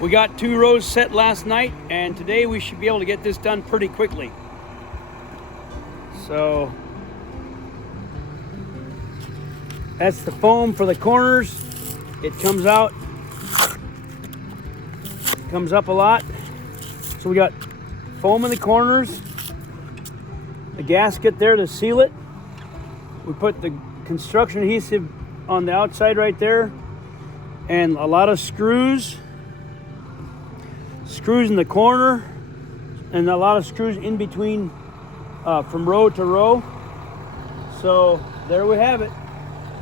We got 2 rows set last night, and today we should be able to get this done pretty quickly. So that's the foam for the corners. It comes out, comes up a lot. So we got foam in the corners, the gasket there to seal it. We put the construction adhesive on the outside right there, and a lot of screws in the corner, and a lot of screws in between from row to row. So there we have it.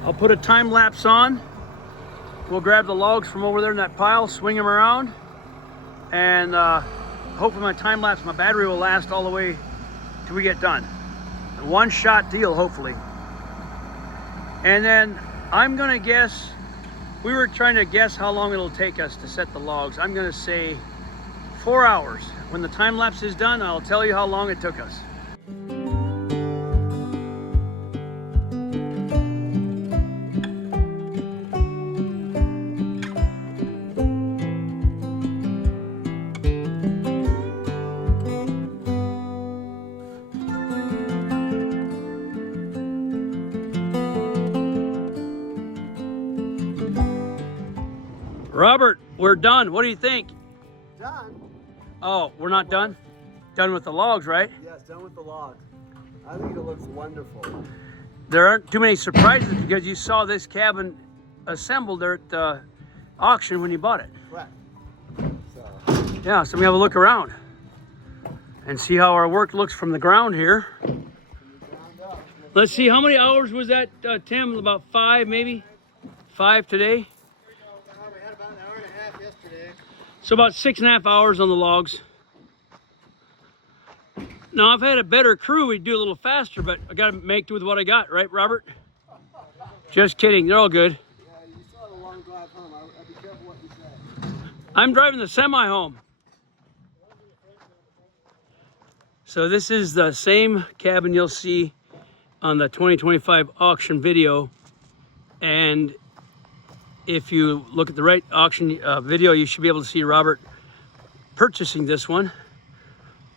I'll put a time lapse on. We'll grab the logs from over there in that pile, swing them around, and hopefully my time lapse, my battery will last all the way till we get done. A one-shot deal, hopefully. And then I'm gonna guess, we were trying to guess how long it'll take us to set the logs. I'm gonna say 4 hours. When the time lapse is done, I'll tell you how long it took us. Robert, we're done. What do you think? Done? Oh, we're not done? Done with the logs, right? Yes, done with the logs. I think it looks wonderful. There aren't too many surprises because you saw this cabin assembled there at the auction when you bought it. Correct. Yeah, so we have a look around and see how our work looks from the ground here. Let's see, how many hours was that, Tim? About 5 maybe? 5 today? We had about an hour and a half yesterday. So about 6.5 hours on the logs. Now, if I had a better crew, we'd do a little faster, but I got to make do with what I got, right, Robert? Just kidding. They're all good. Yeah, you still have a long drive home. I'll be careful what you say. I'm driving the semi home. So this is the same cabin you'll see on the 2025 auction video. And if you look at the right auction video, you should be able to see Robert purchasing this one.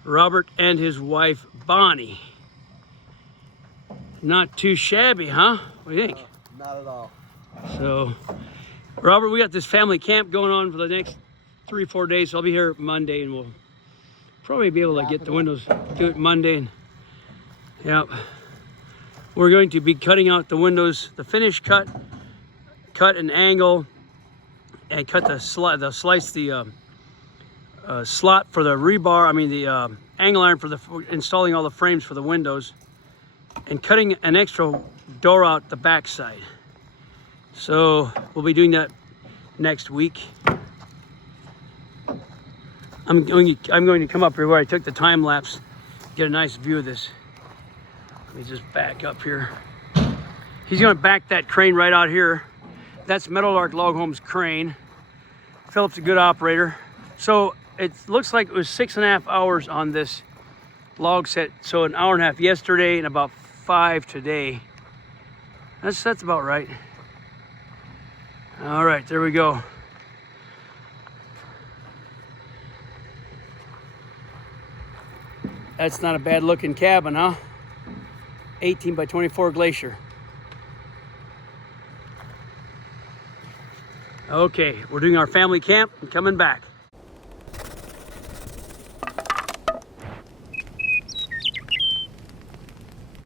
Robert and his wife, Bonnie. Not too shabby, huh? What do you think? Not at all. So, Robert, we got this family camp going on for the next 3-4 days. So I'll be here Monday, and we'll probably be able to get the windows, do it Monday. And, yep. We're going to be cutting out the windows, the finish cut an angle, and cut the slot for the rebar, I mean the angle iron for installing all the frames for the windows, and cutting an extra door out the back side. So we'll be doing that next week. I'm going to come up here where I took the time lapse, get a nice view of this. Let me just back up here. He's going to back that crane right out here. That's Meadowlark Log Homes crane. Philip's a good operator. So it looks like it was 6.5 hours on this log set. So an hour and a half yesterday and about 5 today. That's about right. All right, there we go. That's not a bad looking cabin, huh? 18 by 24 glacier. Okay, we're doing our family camp and coming back.